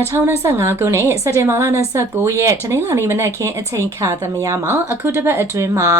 2025ခုနှစ်စက်တင်ဘာလ29ရက်တနင်္လာနေ့မနက်ခင်းအချိန်ခါသမယမှာအခုတစ်ပတ်အတွင်းမှာ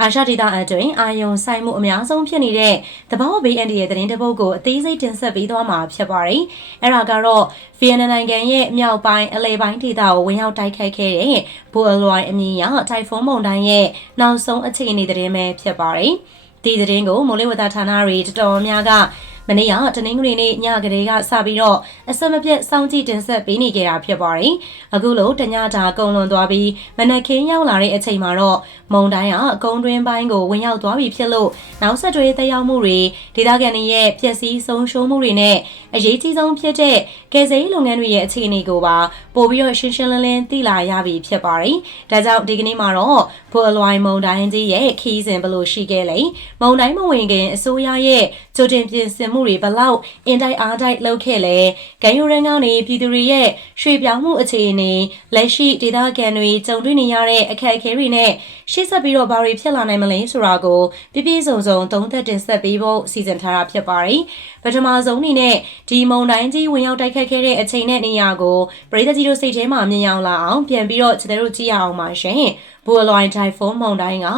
အာရှဒေသအတွင်းအာယုံဆိုင်မှုအများဆုံးဖြစ်နေတဲ့သဘောဝဘေးအန်ဒီရဲ့သတင်းတစ်ပုဒ်ကိုအသေးစိတ်တင်ဆက်ပေးသွားမှာဖြစ်ပါတယ်။အဲ့ဒါကတော့ဗီယက်နမ်နိုင်ငံရဲ့မြောက်ပိုင်းအလဲပိုင်းဒေသကိုဝင်ရောက်တိုက်ခိုက်ခဲ့တဲ့ဘူအလွိုင်အမည်ရတိုင်ဖုန်းမုန်တိုင်းရဲ့နောက်ဆုံးအခြေအနေသတင်းပဲဖြစ်ပါတယ်။ဒီသတင်းကိုမိုးလေဝသဌာနတွေတော်တော်များများက မနေ့ကတနင်္ဂနွေနေ့ညကလေးကစပြီးတော့အဆက်မပြတ်စောင့်ကြည့်တင်ဆက်ပေးနေကြတာဖြစ်ပါတယ်။အခုလိုတညတာကုံလွန်သွားပြီးမနက်ခင်းရောက်လာတဲ့အချိန်မှာတော့မုံတိုင်းကအကုန်းတွင်းပိုင်းကိုဝင်ရောက်သွားပြီဖြစ်လို့နောက်ဆက်တွဲသက်ရောက်မှုတွေဒေသခံတွေရဲ့ပျက်စီးဆုံးရှုံးမှုတွေနဲ့အရေးကြီးဆုံးဖြစ်တဲ့ကယ်ဆယ်ရေးလုပ်ငန်းတွေရဲ့အခြေအနေကိုပါပို့ပြီးတော့ရှင်းရှင်းလင်းလင်းသိလာရပြီဖြစ်ပါတယ်။ဒါကြောင့်ဒီကနေ့မှာတော့ဘူအလွိုင်မုံတိုင်းကြီးရဲ့ခီးစဉ်ဘယ်လိုရှိခဲ့လဲ။မုံတိုင်းမဝင်ခင်အစိုးရရဲ့ ကြိုတင်ပြင်ဆင်မှုတွေဘလောက်အင်တိုက်အားတိုက်လုပ်ခဲ့လဲ။ဂန်ယူရန်ကောင်းနေပြည်သူတွေရဲ့ရွှေပြောင်းမှုအခြေအနေလက်ရှိဒေသခံတွေကြုံတွေ့နေရတဲ့အခက်အခဲတွေနဲ့ရှေ့ဆက်ပြီးတော့ဘာတွေဖြစ်လာနိုင်မလဲဆိုတာကိုပြပြစုံစုံသုံးသက်တင်ဆက်ပေးဖို့စီစဉ်ထားတာဖြစ်ပါတယ်။ပထမဆုံးအနေနဲ့ဒီမုံတိုင်းကြီးဝင်ရောက်တိုက်ခတ်ခဲ့တဲ့အချိန်နဲ့နေရာကိုပရိသတ်ကြီးတို့စိတ်ထဲမှာမြင်ရောက်လာအောင်ပြန်ပြီးတော့ကျွန်တော်တို့ကြည့်ရအောင်ပါရှင်။ ဘူအလွိုင်တိုင်ဖုန်းမုန်တိုင်းက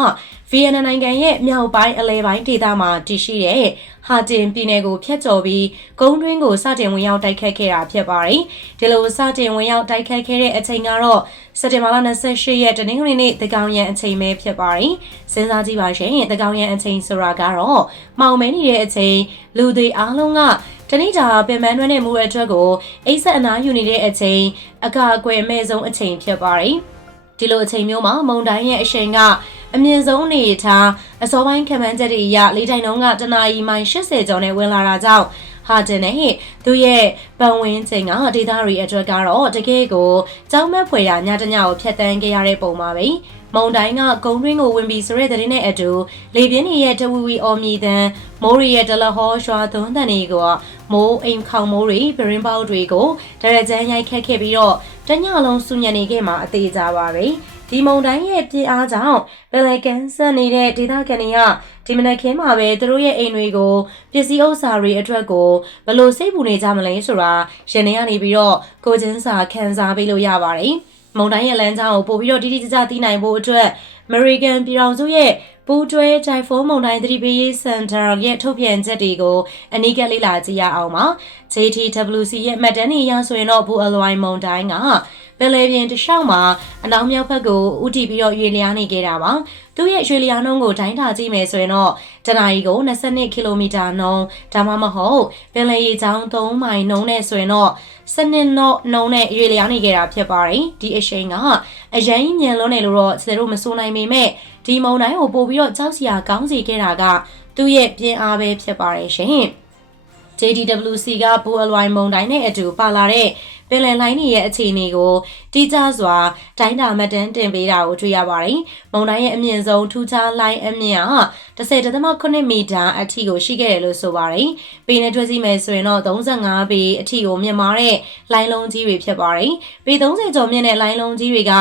ဗီယက်နမ်နိုင်ငံရဲ့မြောက်ပိုင်းအလဲပိုင်းဒေသမှာတည်ရှိတဲ့ဟာတင်ပြည်နယ်ကိုဖျက်ကျော်ပြီးကုန်းတွင်းကိုစတင်ဝင်ရောက်တိုက်ခတ်ခဲ့တာဖြစ်ပါတယ်။ဒီလိုစတင်ဝင်ရောက်တိုက်ခတ်ခဲ့တဲ့အချိန်ကတော့စက်တင်ဘာလ28ရက်တနင်္ဂနွေနေ့တကောင်ရန်အချိန်ပဲဖြစ်ပါတယ်။စဉ်းစားကြည့်ပါရှင်တကောင်ရန်အချိန်ဆိုတာကတော့မှောင်မဲနေတဲ့အချိန်လူတွေအားလုံးကတနေ့တာပင်ပန်းတွဲတဲ့မူအထွက်ကိုအိတ်ဆက်အနားယူနေတဲ့အချိန်အကအကွယ်အမဲ့ဆုံးအချိန်ဖြစ်ပါတယ်။ ဒီလိုအချိန်မျိုးမှာမုံတိုင်းရဲ့အရှိန်ကအမြင့်ဆုံးအနေထားအစောပိုင်းခံမှန်းချက်တွေအရလေးတိုင်လုံးကတနာရီမိုင်80ကျော်နဲ့ဝင်လာတာကြောင့်ဟာတင်နဲ့သူရဲ့ပတ်ဝန်းကျင်ကဒေသတွေအတွက်ကတော့တကယ်ကိုကြောင်းမဲ့ဖွယ်ရာညတညကိုဖျက်ဆီးခဲ့ရတဲ့ပုံပါပဲမုံတိုင်းကဂုံတွင်းကိုဝင်ပြီးဆိုတဲ့တဲ့နဲ့အတူလေပြင်းတွေရဲ့တဝီဝီအော်မြည်တန်းမိုးရီရဲ့ဒလဟောရွာသွန်းတန်တွေကမိုးအိမ်ခေါင်မိုးတွေပရင်ပေါက်တွေကိုဒရကြမ်းရိုက်ခတ်ခဲ့ပြီးတော့ တညလုံးစုညံနေခဲ့မှာအသေးကြပါပဲဒီမုံတိုင်းရဲ့ပြင်းအားကြောင့်ပယ်လယ်ကန်ဆက်နေတဲ့ဒေသခံတွေကဒီမနက်ခင်းမှာပဲသူတို့ရဲ့အိမ်တွေကိုပစ္စည်းဥစ္စာတွေအတွက်ကိုဘလို့စိတ်ပူနေကြမလဲဆိုတာရင်ထဲကနေပြီးတော့ကိုချင်းစာခံစားပေးလို့ရပါတယ်။မုံတိုင်းရဲ့လမ်းကြောင်းကိုပို့ပြီးတော့တိတိကျကျသိနိုင်ဖို့အတွက် American ပြည်ထောင်စုရဲ့ပူတွဲတိုင်ဖုန်းမုန်တိုင်းသတိပေးရေးစင်တာရဲ့ထုတ်ပြန်ချက်တွေကိုအနီးကပ်လေ့လာကြည့်ရအောင်ပါ။ JTWC ရဲ့မှတ်တမ်းတွေအရဆိုရင်တော့ဘူအလွိုင်မုန်တိုင်းကပင်လယ်ပြင်တစ်လျှောက်မှာအနောက်မြောက်ဘက်ကိုဥတီပြီးတော့ရွေလျားနေခဲ့တာပါ။သူ့ရဲ့ရွေလျားနှုန်းကိုတိုင်းတာကြည့်မယ်ဆိုရင်တော့ တနအီကို22ကီလိုမီတာနှုန်းဒါမှမဟုတ်ပင်လယ်ရေကြောင်း3မိုင်နှုန်းနဲ့ဆိုရင်တော့စနစ်တော့နှုံနဲ့ရွေလျားနေခဲ့တာဖြစ်ပါတယ်။ဒီအရှိန်ကအရင်မြန်လွန်းနေလို့တော့ကျွန်တော်တို့မစိုးနိုင်ပေမဲ့ဒီမုံတိုင်းကိုပို့ပြီးတော့ကြောက်စရာကောင်းစီခဲ့တာကသူ့ရဲ့ပြင်းအားပဲဖြစ်ပါတယ်ရှင်။ JDWC ကဘူအလွိုင်မုံတိုင်းနဲ့အတူပါလာတဲ့ ပင်လယ်လိုင်းရဲ့အခြေအနေကိုတိကျစွာတိုင်းတာမှတ်တမ်းတင်ပေးတာကိုတွေ့ရပါတယ်။မုန်တိုင်းရဲ့အမြင့်ဆုံးထူးခြားလိုင်းအမြင့်ဟာ10.8မီတာအထိကိုရှိခဲ့တယ်လို့ဆိုပါတယ်။ပေနဲ့တွဲစီမယ်ဆိုရင်တော့35ပေအထိကိုမြင့်မားတဲ့လိုင်းလုံးကြီးတွေဖြစ်ပါတယ်။ပေ30ကျော်မြင့်တဲ့လိုင်းလုံးကြီးတွေက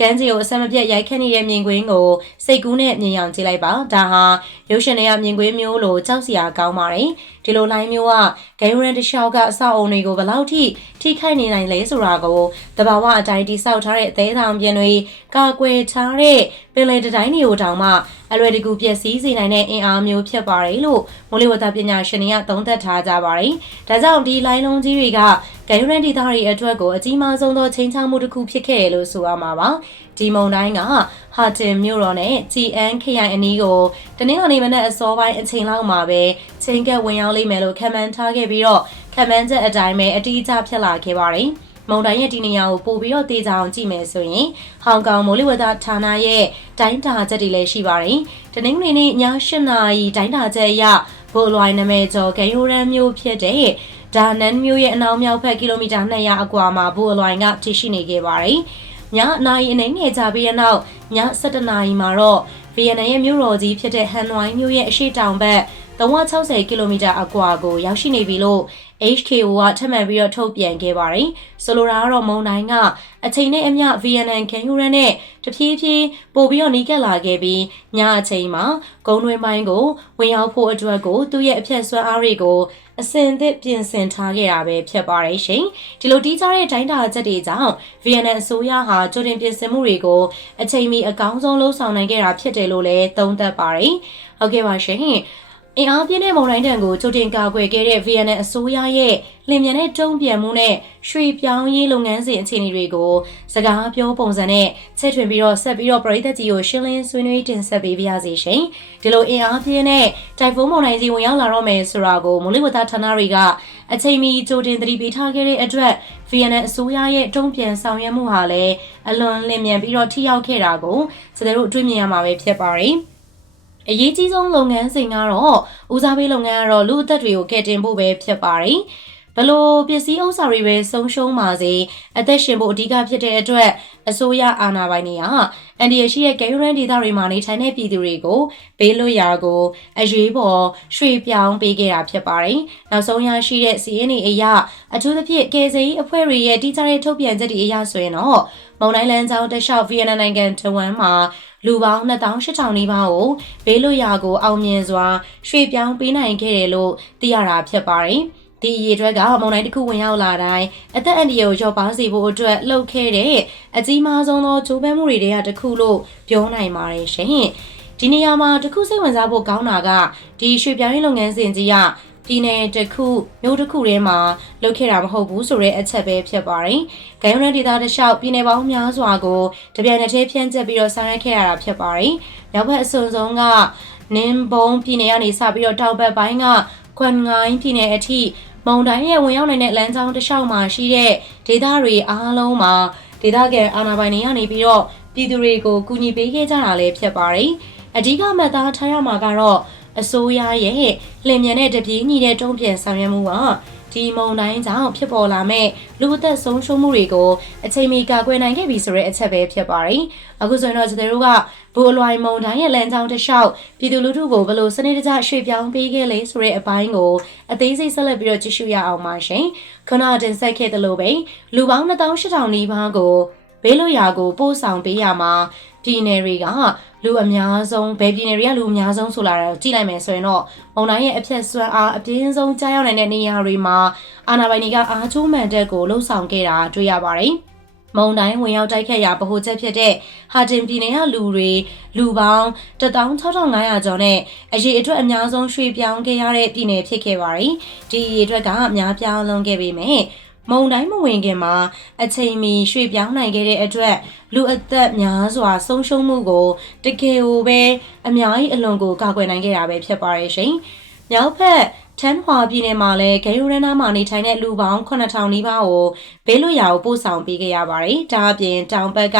ကမ်းခြေကိုအဆက်မပြတ်ရိုက်ခတ်နေတဲ့မြင်ကွင်းကိုစိတ်ကူးနဲ့မြင်အောင်ကြည့်လိုက်ပါ။ဒါဟာရုပ်ရှင်တွေကမြင်ကွင်းမျိုးလိုကြောက်စရာကောင်းပါတယ်။ဒီလိုလိုင်းမျိုးကဂိမ်းရန်တလျှောက်ကအဆောက်အုံတွေကိုဘယ်လောက်ထိထိခိုက်နေနိုင်လဲဆိုတာကိုတဘာဝအတိုင်းတိဆောက်ထားတဲ့အသေးထောင်ပြင်တွေကာကွယ်ထားတဲ့ ပင်လယ်တိုင်းတွေကိုတောင်မှအလွယ်တကူပျက်စီးစေနိုင်တဲ့အင်အားမျိုးဖြစ်ပါတယ်လို့မိုးလေဝသပညာရှင်တွေကသုံးသပ်ထားကြပါတယ်။ဒါကြောင့်ဒီလိုင်းလုံးကြီးတွေကဂိမ်းရန်ဒေသတွေအတွက်ကိုအကြီးမားဆုံးသောချိန်ချမှုတစ်ခုဖြစ်ခဲ့တယ်လို့ဆိုရမှာပါ။ဒီမုံတိုင်းကဟာတင်မြို့တော်နဲ့ GN ခရိုင်အနီးကိုတနင်္လာနေ့မနက်အစောပိုင်းအချိန်လောက်မှာပဲချိန်ကပ်ဝင်ရောက်လိမ့်မယ်လို့ခန့်မှန်းထားခဲ့ပြီးတော့ခန့်မှန်းချက်အတိုင်းပဲအတိအကျဖြစ်လာခဲ့ပါတယ်။ မုံတိုင်းရဲ့ဒီနေရာကိုပို့ပြီးတော့တေးကြအောင်ကြည့်မယ်ဆိုရင်ဟောင်ကောင်မိုးလေဝသဌာနရဲ့တိုင်းတာချက်တွေလည်းရှိပါတယ်။တနင်္ဂနွေနေ့ည8နာရီတိုင်းတာချက်အရဘိုလွိုင်နာမည်ကျော်ဂန်ယိုရန်မြို့ဖြစ်တဲ့ဒါနန်မြို့ရဲ့အနောက်မြောက်ဘက်ကီလိုမီတာ200အကွာမှာဘိုလွိုင်ကတည်ရှိနေခဲ့ပါတယ်။ညနာရီအနေငယ်ကြပြီးတဲ့နောက်ည7နာရီမှာတော့ဗီယက်နမ်ရဲ့မြို့တော်ကြီးဖြစ်တဲ့ဟန်နွိုင်းမြို့ရဲ့အရှေ့တောင်ဘက်360ကီလိုမီတာအကွာကိုရောက်ရှိနေပြီလို့ HKO ကထပ်မံပြီးတော့ထုတ်ပြန်ခဲ့ပါတယ်။ဆိုလိုတာကတော့မုံတိုင်းကအချိန်နဲ့အမျှ VNN ခံယူရတဲ့တဖြည်းဖြည်းပို့ပြီးတော့နီးကပ်လာခဲ့ပြီးညအချိန်မှာဂုံတွင်ပိုင်းကိုဝင်ရောက်ဖို့အတွက်ကိုသူ့ရဲ့အဖြတ်ဆွမ်းအားတွေကိုအစင်သစ်ပြင်ဆင်ထားခဲ့တာပဲဖြစ်ပါတယ်ရှင်။ဒီလိုတီးခြားတဲ့တိုင်းတာချက်တွေကြောင့် VNN အစိုးရဟာကြိုတင်ပြင်ဆင်မှုတွေကိုအချိန်မီအကောင်းဆုံးလှုပ်ဆောင်နိုင်ခဲ့တာဖြစ်တယ်လို့လည်းသုံးသပ်ပါတယ်။ဟုတ်ကဲ့ပါရှင်။ အင်အားပြင်းတဲ့မုန်တိုင်းတံကိုကြိုတင်ကာကွယ်ခဲ့တဲ့ VNN အစိုးရရဲ့လင်မြန်တဲ့တုံ့ပြန်မှုနဲ့ရွှေပြောင်းရေးလုပ်ငန်းစဉ်အခြေအနေတွေကိုစကားပြောပုံစံနဲ့ချက်ထွင်ပြီးတော့ဆက်ပြီးတော့ပရိသတ်ကြီးကိုရှင်းလင်းဆွေးနွေးတင်ဆက်ပေးပါရစေရှင်။ဒီလိုအင်အားပြင်းတဲ့တိုင်ဖုန်းမုန်တိုင်းကြီးဝင်ရောက်လာတော့မယ်ဆိုတာကိုမိုးလေဝသဌာနတွေကအချိန်မီကြိုတင်သတိပေးထားခဲ့တဲ့အတွက် VNN အစိုးရရဲ့တုံ့ပြန်ဆောင်ရွက်မှုဟာလည်းအလွန်လင်မြန်ပြီးတော့ထိရောက်ခဲ့တာကိုစတဲ့တို့တွေ့မြင်ရမှာပဲဖြစ်ပါတယ်။ အရေးကြီးဆုံးလုပ်ငန်းစဉ်ကတော့ဦးစားပေးလုပ်ငန်းကတော့လူအသက်တွေကိုကယ်တင်ဖို့ပဲဖြစ်ပါတယ်ဘလို့ပစ္စည်းဥစ္စာတွေပဲဆုံးရှုံးပါစေအသက်ရှင်ဖို့အဓိကဖြစ်တဲ့အတွက်အစိုးရအာဏာပိုင်တွေကအန်ဒီရရှိရဲ့ကဲယူရန်ဒေသတွေမှာနေထိုင်တဲ့ပြည်သူတွေကိုဘေးလွတ်ရာကိုအရေးပေါ်ရွှေ့ပြောင်းပေးခဲ့တာဖြစ်ပါတယ်။နောက်ဆုံးရရှိတဲ့စီးရင်တွေအရအထူးသဖြင့်ကယ်ဆယ်ရေးအဖွဲ့တွေရဲ့တိကျတဲ့ထုတ်ပြန်ချက်တွေအရဆိုရင်တော့ မုံတိုင်းလန်းကျောင်းတလျှောက်ဗီယက်နမ်နိုင်ငံတဝန်မှာလူပေါင်း2800နီးပါးကိုဘေးလွတ်ရာကိုအောင်မြင်စွာရွှေ့ပြောင်းပေးနိုင်ခဲ့တယ်လို့သိရတာဖြစ်ပါတယ်။ဒီအရေးအတွက်ကမုံတိုင်းတစ်ခုဝင်ရောက်လာတိုင်းအသက်အန္တရာယ်ကိုရောပါစေဖို့အတွက်လှုပ်ခဲ့တဲ့အကြီးမားဆုံးသောဂျိုးပန်းမှုတွေတည်းကတစ်ခုလို့ပြောနိုင်ပါတယ်ရှင်။ဒီနေရာမှာတစ်ခုစိတ်ဝင်စားဖို့ကောင်းတာကဒီရွှေပြောင်းရေးလုပ်ငန်းစဉ်ကြီးက ပြည်နယ်တစ်ခုမြို့တစ်ခုထဲမှာလုပ်ခဲ့တာမဟုတ်ဘူးဆိုတဲ့အချက်ပဲဖြစ်ပါတယ်။ဂိုင်းရန်ဒေတာတစ်လျှောက်ပြည်နယ်ပေါင်းများစွာကိုတပြိုင်နက်တည်းဖြန့်ကျက်ပြီးတော့ဆောင်ရွက်ခဲ့ရတာဖြစ်ပါတယ်။နောက်ဘက်အစုံဆုံးကနင်းဘုံပြည်နယ်ကနေစပြီးတော့တောက်ဘက်ပိုင်းကခွန်ငိုင်းပြည်နယ်အထိမုံတိုင်းရဲ့ဝင်ရောက်နိုင်တဲ့လမ်းကြောင်းတစ်လျှောက်မှာရှိတဲ့ဒေသတွေအားလုံးမှာဒေသခံအာဏာပိုင်တွေကနေပြီးတော့ပြည်သူတွေကိုကူညီပေးခဲ့ကြတာလည်းဖြစ်ပါတယ်။အဓိကမှတ်သားထားရမှာကတော့ အစိုးရရဲ့လင်မြန်တဲ့တပြေးညီတဲ့တုံ့ပြန်ဆောင်ရွက်မှုကဒီမုံတိုင်းကြောင့်ဖြစ်ပေါ်လာမဲ့လူအသက်ဆုံးရှုံးမှုတွေကိုအချိန်မီကာကွယ်နိုင်ခဲ့ပြီဆိုတဲ့အချက်ပဲဖြစ်ပါတယ်။အခုဆိုရင်တော့ကျွန်တော်တို့ကဘူအလွိုင်မုံတိုင်းရဲ့လမ်းကြောင်းတစ်လျှောက်ပြည်သူလူထုကိုဘယ်လိုစနစ်တကျရွှေ့ပြောင်းပေးခဲ့လဲဆိုတဲ့အပိုင်းကိုအသေးစိတ်ဆက်လက်ပြီးတော့ကြည့်ရှုရအောင်ပါရှင်။ခုနတင်ဆက်ခဲ့သလိုပဲလူပေါင်း2800နီးပါးကိုဘေးလွရာကိုပို့ဆောင်ပေးရမှာ ပြည်နယ်တွေကလူအများဆုံးဘယ်ပြည်နယ်တွေကလူအများဆုံးဆိုလာတာကြည့်လိုက်မယ်ဆိုရင်တော့မုံတိုင်းရဲ့အဖြစ်ဆွမ်းအားအပြင်းဆုံးကြားရောက်နိုင်တဲ့နေရာတွေမှာအာဏာပိုင်တွေကအားချိုးမှန်တဲ့ကိုလှုပ်ဆောင်ခဲ့တာတွေ့ရပါတယ်။မုံတိုင်းဝင်ရောက်တိုက်ခတ်ရာဗဟိုချက်ဖြစ်တဲ့ဟာတင်ပြည်နယ်ကလူတွေလူပေါင်း16500ကျော်နဲ့အရေးအတွက်အများဆုံးရွှေ့ပြောင်းခဲ့ရတဲ့ပြည်နယ်ဖြစ်ခဲ့ပါတယ်။ဒီအရေးအတွက်ကအများပြားလွန်ခဲ့ပေမဲ့ မုံတိုင်းမဝင်ခင်မှာအချိန်မီရွှေ့ပြောင်းနိုင်ခဲ့တဲ့အတွက်လူအသက်များစွာဆုံးရှုံးမှုကိုတကယ်ကိုပဲအများကြီးအလွန်ကိုကာကွယ်နိုင်ခဲ့တာပဲဖြစ်ပါရဲ့ရှင်။မြောက်ဖက်ထန်ဟွာပြည်နယ်မှာလည်းဂေယိုရနာမှာနေထိုင်တဲ့လူပေါင်း9000နီးပါးကိုဘေးလွတ်ရာကိုပို့ဆောင်ပေးခဲ့ရပါတယ်။ဒါအပြင်တောင်ဘက်က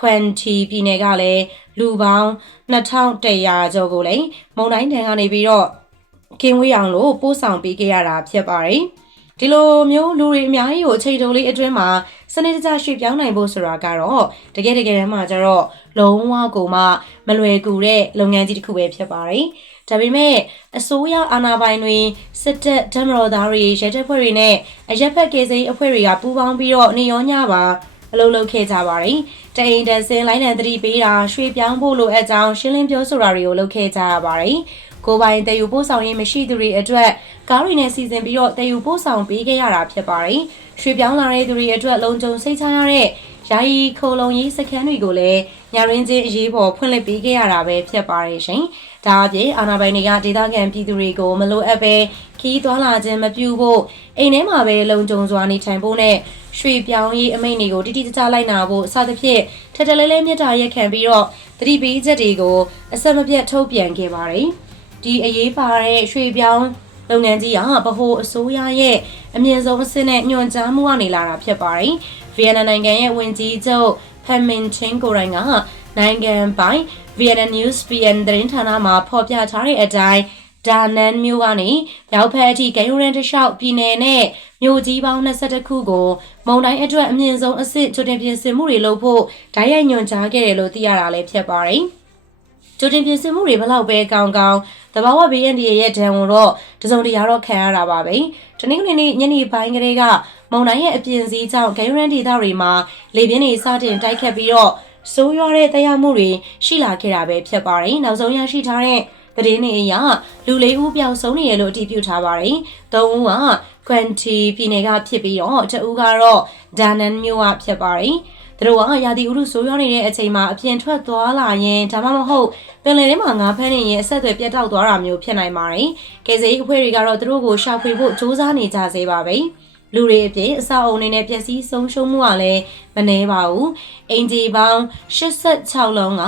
ခွန်တီပြည်နယ်ကလည်းလူပေါင်း2100ကျော်ကိုလည်းမုံတိုင်းတန်ကနေပြီးတော့ကင်းဝေးအောင်လို့ပို့ဆောင်ပေးခဲ့ရတာဖြစ်ပါတယ်။ ဒီလိုမျိုးလူတွေအများကြီးကိုအချိန်တုံးလေးအတွင်းမှာစနစ်တကျရွှေ့ပြောင်းနိုင်ဖို့ဆိုတာကတော့တကယ်တကယ်တမ်းမှာကျတော့လုံးဝကိုမှမလွယ်ကူတဲ့လုပ်ငန်းကြီးတစ်ခုပဲဖြစ်ပါတယ်။ဒါပေမဲ့အစိုးရအာဏာပိုင်တွေစစ်တပ်ဒမတော်သားတွေရဲတပ်ဖွဲ့တွေနဲ့အရက်ဖက်ကေစိအဖွဲ့တွေကပူးပေါင်းပြီးတော့နေရောညပါအလုပ်လုပ်ခဲ့ကြပါတယ်။တအိမ်တန်စင်လိုင်းတန်သတိပေးတာရွှေ့ပြောင်းဖို့လိုအပ်ကြောင်းရှင်းလင်းပြောဆိုတာတွေကိုလုပ်ခဲ့ကြရပါတယ်။ ကိုပိုင်တည်ယူပို့ဆောင်ရေးမရှိသူတွေအတွက်ကားတွေနဲ့စီစဉ်ပြီးတော့တည်ယူပို့ဆောင်ပေးခဲ့ရတာဖြစ်ပါတယ်။ရွှေပြောင်းလာတဲ့သူတွေအတွက်လုံခြုံစိတ်ချရတဲ့ယာယီခိုလုံရေးစခန်းတွေကိုလည်းညရင်းချင်းအရေးပေါ်ဖွင့်လှစ်ပေးခဲ့ရတာပဲဖြစ်ပါတယ်ရှင်။ဒါအပြင်အာနာပိုင်တွေကဒေသခံပြည်သူတွေကိုမလိုအပ်ပဲခီးသွားလာခြင်းမပြုဖို့အိမ်ထဲမှာပဲလုံခြုံစွာနေထိုင်ဖို့နဲ့ရွှေပြောင်းရေးအမိန့်တွေကိုတိတိကျကျလိုက်နာဖို့အစသဖြင့်ထထလဲလဲမြတ်တာရက်ခံပြီးတော့သတိပေးချက်တွေကိုအဆက်မပြတ်ထုတ်ပြန်ခဲ့ပါတယ်။ ဒီအရေးပါတဲ့ရွှေပြောင်းလုပ်ငန်းကြီးကဗဟိုအစိုးရရဲ့အမြင့်ဆုံးအဆင့်နဲ့ညွှန်ကြားမှုကနေလာတာဖြစ်ပါတယ်။ဗီယက်နမ်နိုင်ငံရဲ့ဝန်ကြီးချုပ်ဖန်မင်ချင်းကိုရိုင်းကနိုင်ငံပိုင် Vietnam News VN သတင်းဌာနမှာဖော်ပြထားတဲ့အတိုင်းဒါနန်မြို့ကနေရောက်ဖက်အထိဂိမ်းရန်တလျှောက်ပြည်နယ်နဲ့မြို့ကြီးပေါင်း22ခုကိုမုံတိုင်းအတွက်အမြင့်ဆုံးအဆင့်ချွတ်တင်ပြင်ဆင်မှုတွေလုပ်ဖို့ဓာတ်ရိုက်ညွှန်ကြားခဲ့တယ်လို့သိရတာလည်းဖြစ်ပါတယ်။ ကြိုတင်ပြင်ဆင်မှုတွေဘလောက်ပဲကောင်းကောင်းတဘာဝဘေးရန်ဒီရဲ့ဒဏ်ကိုတော့တစုံတရာတော့ခံရတာပါပဲတနင်္ဂနွေနေ့ညနေပိုင်းကလေးကမုံတိုင်းရဲ့အပြင်စည်းကြောင့်ဂိမ်းရန်ဒေသတွေမှာလေပြင်းတွေစတင်တိုက်ခတ်ပြီးတော့ဆိုးရွားတဲ့တရားမှုတွေရှိလာခဲ့တာပဲဖြစ်ပါတယ်နောက်ဆုံးရရှိထားတဲ့သတင်းတွေအရလူလေးဦးပျောက်ဆုံးနေရလို့အတည်ပြုထားပါတယ်။သုံးဦးကကွမ်တီပြည်နယ်ကဖြစ်ပြီးတော့တဦးကတော့ဒါနန်မြို့ကဖြစ်ပါတယ်။ သူတို့ကရာသီဥတုဆိုးရွားနေတဲ့အချိန်မှာအပြင်ထွက်သွားလာရင်ဒါမှမဟုတ်ပင်လယ်ထဲမှာငါးဖမ်းနေရင်အဆက်အသွယ်ပြတ်တောက်သွားတာမျိုးဖြစ်နိုင်ပါတယ်။ကယ်ဆယ်ရေးအဖွဲ့တွေကတော့သူတို့ကိုရှာဖွေဖို့စူးစမ်းနေကြသေးပါပဲ။လူတွေအပြင်အဆောက်အုံတွေနဲ့ပျက်စီးဆုံးရှုံးမှုကလည်းမနှဲပါဘူး။အင်ဂျီပေါင်း86လုံးက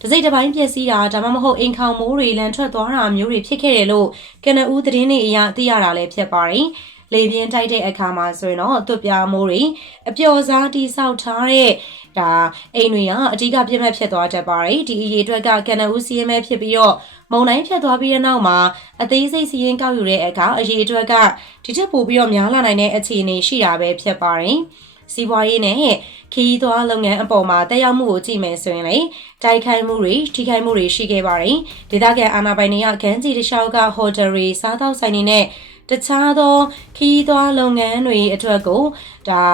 တစိမ့်တစ်ပိုင်းပျက်စီးတာဒါမှမဟုတ်အိမ်ခေါင်မိုးတွေလန်ထွက်သွားတာမျိုးတွေဖြစ်ခဲ့တယ်လို့ကနဦးသတင်းတွေအရသိရတာလည်းဖြစ်ပါတယ်။ လေပြင်းတိုက်တဲ့အခါမှာဆိုရင်တော့သွပ်ပြားမိုးတွေအပျော်စားတိဆောက်ထားတဲ့ဒါအိမ်တွေကအဓိကပြည့်မဲ့ဖြစ်သွားတတ်ပါတယ်။ဒီအရေးအတွက်ကကနဦးစီးရဲမဲ့ဖြစ်ပြီးတော့မုံတိုင်းဖြတ်သွားပြီးတဲ့နောက်မှာအသေးစိတ်စီးရင်ကောက်ယူတဲ့အခါအရေးအတွက်ကဒီထက်ပိုပြီးတော့များလာနိုင်တဲ့အခြေအနေရှိတာပဲဖြစ်ပါတယ်။စီးပွားရေးနဲ့ခီးသွားလုပ်ငန်းအပေါ်မှာတက်ရောက်မှုကိုကြည့်မယ်ဆိုရင်လေတိုက်ခိုက်မှုတွေထိခိုက်မှုတွေရှိခဲ့ပါတယ်။ဒေသခံအာဏာပိုင်တွေကခန်းကြီးတစ်လျှောက်ကဟိုတယ်တွေစားသောက်ဆိုင်တွေနဲ့ တခြားသောခီးသွားလုပ်ငန်းတွေအတွက်ကိုဒါ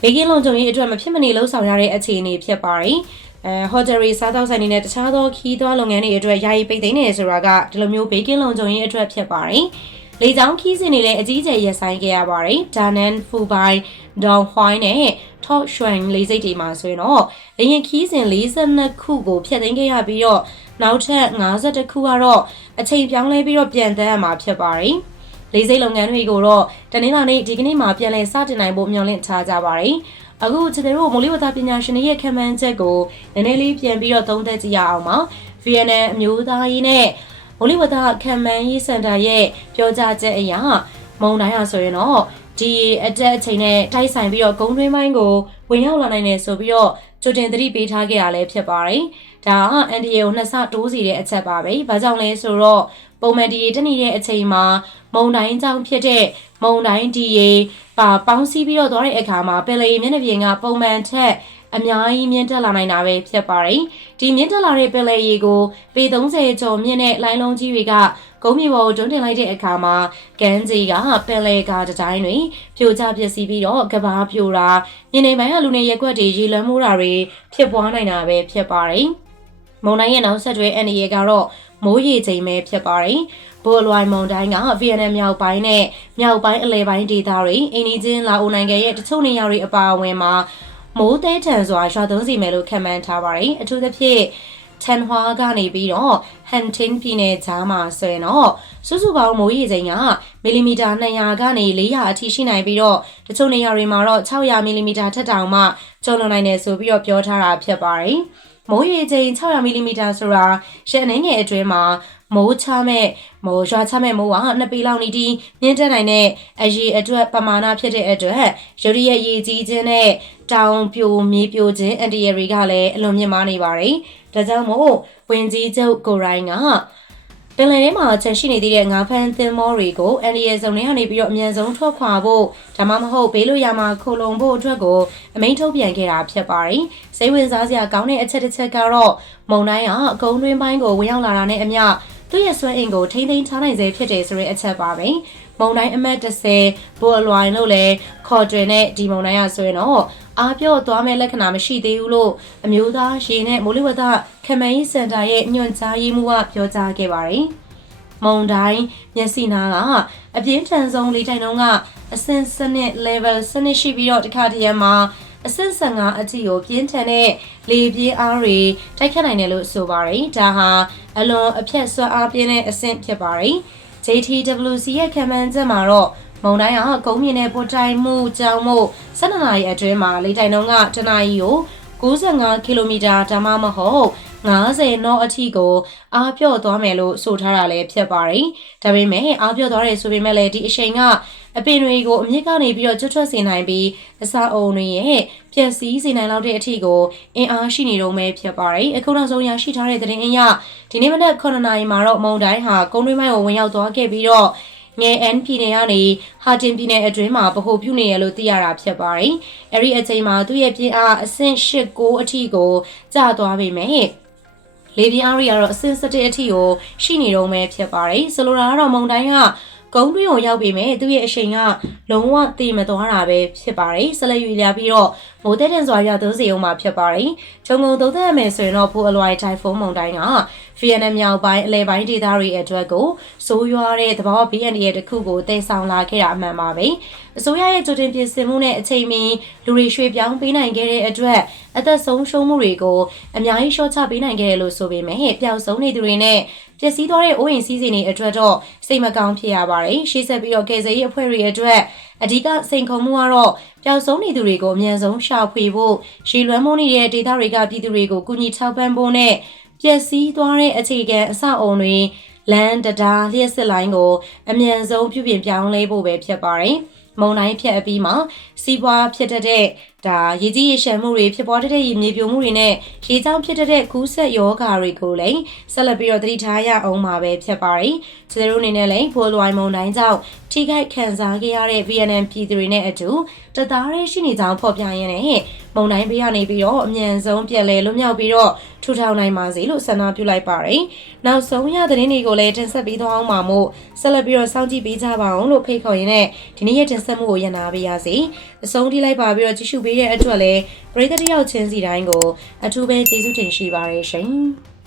ဘေးကင်းလုံခြုံရေးအတွက်မဖြစ်မနေလှုပ်ဆောင်ရတဲ့အခြေအနေဖြစ်ပါတယ်။အဲဟိုတယ်ရီစားသောက်ဆိုင်တွေနဲ့တခြားသောခီးသွားလုပ်ငန်းတွေအတွက်ယာယီပိတ်သိမ်းနေတယ်ဆိုတာကဒီလိုမျိုးဘေးကင်းလုံခြုံရေးအတွက်ဖြစ်ပါတယ်။လေကြောင်းခီးစဉ်တွေလည်းအကြီးအကျယ်ရပ်ဆိုင်းခဲ့ရပါတယ်။ဒါနန်ဖူဘိုင်ဒေါန်ဟွိုင်းနဲ့ Top Shuang လေးစိတ်တွေမှာဆိုရင်တော့လေရင်ခီးစဉ်42ခုကိုဖျက်သိမ်းခဲ့ရပြီးတော့နောက်ထပ်52ခုကတော့အချိန်ပြောင်းလဲပြီးတော့ပြန်တန်းရမှာဖြစ်ပါတယ်။ လေးစိတ်လုပ်ငန်းတွေကိုတော့တနင်္လာနေ့ဒီကနေ့မှာပြန်လည်စတင်နိုင်ဖို့မျှော်လင့်ထားကြပါတယ်။အခုကျွန်တော်တို့မိုးလေဝသပညာရှင်တွေရဲ့ခံမှန်းချက်ကိုနည်းနည်းလေးပြန်ပြီးတော့သုံးသပ်ကြည့်ရအောင်ပါ။ VNN အမျိုးသားရေးနဲ့မိုးလေဝသခံမှန်းရေးစင်တာရဲ့ပြောကြားချက်အရမုံတိုင်းဟာဆိုရင်တော့ဒီအတက်အချိန်နဲ့တိုက်ဆိုင်ပြီးတော့ဂုံတွင်းပိုင်းကိုဝင်ရောက်လာနိုင်တယ်ဆိုပြီးတော့ကြိုတင်သတိပေးထားခဲ့ရလဲဖြစ်ပါတယ်။ဒါက NDA ကိုနှစ်ဆတိုးစီတဲ့အချက်ပါပဲ။ဘာကြောင့်လဲဆိုတော့ ပုံမှန်ဒီရေတက်နေတဲ့အချိန်မှာမုံတိုင်းကြောင့်ဖြစ်တဲ့မုံတိုင်းဒီရေပါပေါင်းစည်းပြီးတော့သွားတဲ့အခါမှာပင်လယ်မျက်နှာပြင်ကပုံမှန်ထက်အများကြီးမြင့်တက်လာနိုင်တာပဲဖြစ်ပါတယ်။ဒီမြင့်တက်လာတဲ့ပင်လယ်ရေကိုပေ30ကျော်မြင့်တဲ့လိုင်းလုံးကြီးတွေကကုန်းမြေပေါ်ကိုတွန်းတင်လိုက်တဲ့အခါမှာကမ်းခြေကပင်လယ်ကားတတိုင်းတွေပြိုကျပျက်စီးပြီးတော့ကဘာပြိုတာညနေပိုင်းကလူနေရက်ွက်တွေရေလွှမ်းမိုးတာတွေဖြစ်ပွားနိုင်တာပဲဖြစ်ပါတယ်။ မုန်တိုင်းရဲ့နောက်ဆက်တွဲအန်ဒီရေကတော့မိုးရေချိန်ပဲဖြစ်ပါတယ်။ဘော်လွိုင်မုန်တိုင်းကဗီယက်နမ်မြောက်ပိုင်းနဲ့မြောက်ပိုင်းအလယ်ပိုင်းဒေသတွေအိန္ဒိချင်းလာအိုနိုင်ငံရဲ့တချို့နေရာတွေအပါအဝင်မှာမိုးသဲထန်စွာရွာသွန်းစီမယ်လို့ခန့်မှန်းထားပါတယ်။အထူးသဖြင့်ထန်ဟွာကနေပြီးတော့ဟန်တင်ပြည်နယ်ကြားမှာဆိုရင်တော့စုစုပေါင်းမိုးရေချိန်ကမီလီမီတာ200ကနေ400အထိရှိနိုင်ပြီးတော့တချို့နေရာတွေမှာတော့600မီလီမီတာထက်တောင်မှကျော်လွန်နိုင်တယ်ဆိုပြီးတော့ပြောထားတာဖြစ်ပါတယ်။ မိုးရေချိန်600မီလီမီတာဆိုတာရှယ်အနေငယ်အတွင်းမှာမိုးချမဲ့မိုးရွာချမဲ့မိုးကနှစ်ပေလောက်နေတီးမြင့်တက်နိုင်တဲ့အရေးအတွက်ပမာဏဖြစ်တဲ့အတွက်ရုရီရဲ့ရေကြီးခြင်းနဲ့တောင်ပြိုမြေပြိုခြင်းအန်တီယရီကလည်းအလွန်မြင့်မားနေပါတယ်။ဒါကြောင့်မို့ဝင်ကြီးချုပ်ကိုရိုင်းက ပင်လယ်ထဲမှာချက်ရှိနေသေးတဲ့ငါးဖမ်းသင်းမောတွေကိုအန်ဒီယယ်ဇုံထဲကနေပြီးတော့အမြန်ဆုံးထွက်ခွာဖို့ဒါမှမဟုတ်ဘေးလို့ရမှာခိုလုံဖို့အတွက်ကိုအမိန့်ထုတ်ပြန်ခဲ့တာဖြစ်ပါတယ်။စိတ်ဝင်စားစရာကောင်းတဲ့အချက်တစ်ချက်ကတော့မုံတိုင်းကအကုန်းတွင်းပိုင်းကိုဝင်ရောက်လာတာနဲ့အမျှသူ့ရဲ့ဆွဲအင်ကိုထိမ့်သိမ်းထားနိုင်စေဖြစ်တယ်ဆိုတဲ့အချက်ပါပဲ။ မုံတိုင်းအမတ်30ဘော်လွိုင်လို့လည်းခေါ်တွင်တဲ့ဒီမုံတိုင်းရဆိုရင်တော့အားပြော့သွားမဲ့လက္ခဏာမရှိသေးဘူးလို့အမျိုးသားရေနဲ့မိုးလေဝသခမန်ရေးစင်တာရဲ့ညွှန်ကြားရေးမှူးကပြောကြားခဲ့ပါတယ်။မုံတိုင်းမျက်စိနာကအပြင်းထန်ဆုံးလေတိုင်တုံးကအဆင့်စနစ် level စနစ်ရှိပြီးတော့တခါတည်းမှာအဆင့်15အထိကိုပြင်းထန်တဲ့လေပြင်းအားတွေတိုက်ခတ်နိုင်တယ်လို့ဆိုပါတယ်။ဒါဟာအလွန်အဖြတ်ဆွမ်းအားပြင်းတဲ့အဆင့်ဖြစ်ပါတယ်။ JTWC ရဲ့ခံမှန်းချက်မှာတော့မုံတိုင်းကကုန်းမြင့်တဲ့ပိုတိုင်မှုကြောင်းမှု12နာရီအတွင်းမှာလေတိုင်တုံးကတနာရီကို95ကီလိုမီတာဒါမှမဟုတ်90နော့အထိကိုအားပြော့သွားမယ်လို့ဆိုထားတာလည်းဖြစ်ပါတယ်။ဒါပေမဲ့အားပြော့သွားတယ်ဆိုပေမဲ့လည်းဒီအချိန်က အပင်တွေကိုအမြင့်ကနေပြီးတော့ကျွတ်ထွက်စေနိုင်ပြီးအစာအုံတွေရဲ့ပျက်စီးစေနိုင်လောက်တဲ့အထိကိုအင်အားရှိနေတော့မဲဖြစ်ပါတယ်။အခုနောက်ဆုံးရရှိထားတဲ့သတင်းအရဒီနေ့မနက်9နာရီမှာတော့မုံတိုင်းဟာကုန်းတွင်းပိုင်းကိုဝင်ရောက်သွားခဲ့ပြီးတော့ငယ် N ပြည်နယ်ကနေဟာတင်ပြည်နယ်အတွင်းမှာဗဟိုပြုနေရလို့သိရတာဖြစ်ပါတယ်။အဲဒီအချိန်မှာသူ့ရဲ့ပြင်းအားအဆင့်၈ -9 အထိကိုကျသွားပေမဲ့လေပြင်းအားတွေကတော့အဆင့်၁၁အထိကိုရှိနေတော့မဲဖြစ်ပါတယ်ဆိုလိုတာကတော့မုန်တိုင်းက ကုန်းတွင်းကိုရောက်ပြီမဲ့သူ့ရဲ့အရှိန်ကလုံးဝတည်မသွားတာပဲဖြစ်ပါတယ်ဆက်လက်ရွေလျာပြီးတော့မိုးတဲ့တင်စွာရွာသွန်းစီအောင်မှာဖြစ်ပါတယ်ဂျုံငုံသုံးသက်ရမယ်ဆိုရင်တော့ဖိုအလွိုင်တိုင်ဖုန်းမုန်တိုင်းကဗီယက်နမ်မြောက်ပိုင်းအလဲပိုင်းဒေသတွေအတွက်ကိုစိုးရွားတဲ့သဘော BND ရဲ့တစ်ခုကိုတည်ဆောင်လာခဲ့တာအမှန်ပါပဲအစိုးရရဲ့ကြိုတင်ပြင်ဆင်မှုနဲ့အချိန်မီလူတွေရွှေ့ပြောင်းပေးနိုင်ခဲ့တဲ့အတွက်အသက်ဆုံးရှုံးမှုတွေကိုအများကြီးရှော့ချပေးနိုင်ခဲ့တယ်လို့ဆိုပေမဲ့ပျောက်ဆုံးနေသူတွေနဲ့ပျက်စီးသွားတဲ့အိုးအိမ်စီးစိမ်တွေအတွက်တော့စိတ်မကောင်းဖြစ်ရပါတယ်ရှေ့ဆက်ပြီးတော့ကယ်ဆယ်ရေးအဖွဲ့တွေအတွက်အဓိကစိန်ခေါ်မှုကတော့ ပျောက်ဆုံးနေသူတွေကိုအမြန်ဆုံးရှာဖွေဖို့ရှီလွမ်းမိုးနေတဲ့ဒေသတွေကပြည်သူတွေကိုကူညီထောက်ပံ့ဖို့နဲ့ပျက်စီးသွားတဲ့အခြေခံအဆောက်အုံတွေလမ်းတံတားလျှက်စစ်လိုင်းကိုအမြန်ဆုံးပြုပြင်ပြောင်းလဲဖို့ပဲဖြစ်ပါတယ်မုံတိုင်းဖြတ်အပြီးမှာစီးပွားဖြစ်တတ်တဲ့ ဒါရေကြီးရေရှမ်းမှုတွေဖြစ်ပေါ်တတ်တဲ့ရေမြေပြိုမှုတွေနဲ့ရေကြောင့်ဖြစ်တတ်တဲ့ကူးဆက်ယောဂါတွေကိုလည်းဆက်လက်ပြီးတော့သတိထားရအောင်မှာပဲဖြစ်ပါတယ်။ကျွန်တော်တို့အနေနဲ့လည်းဖိုလွိုင်းမုံတိုင်းကြောင့်ထိခိုက်ခံစားခဲ့ရတဲ့ VNM ပြည်သူတွေနဲ့အတူတသားရဲရှိနေကြောင်းဖော်ပြရင်းနဲ့မုံတိုင်းပေးရနေပြီးတော့အမြန်ဆုံးပြန်လည်လွတ်မြောက်ပြီးတော့ထူထောင်နိုင်ပါစေလို့ဆန္ဒပြုလိုက်ပါတယ်။နောက်ဆုံးရသတင်းတွေကိုလည်းတင်ဆက်ပေးသွားအောင်ပါမို့ဆက်လက်ပြီးတော့စောင့်ကြည့်ပေးကြပါအောင်လို့ဖိတ်ခေါ်ရင်းနဲ့ဒီနေ့ရဲ့တင်ဆက်မှုကိုရန်နာပေးရစေ။ အဆုံးထိလိုက်ပါပြီးတော့ကြည့်ရှုပေးတဲ့အတွက်လည်းပရိသတ်တယောက်ချင်းစီတိုင်းကိုအထူးပဲကျေးဇူးတင်ရှိပါတယ်ရှင်။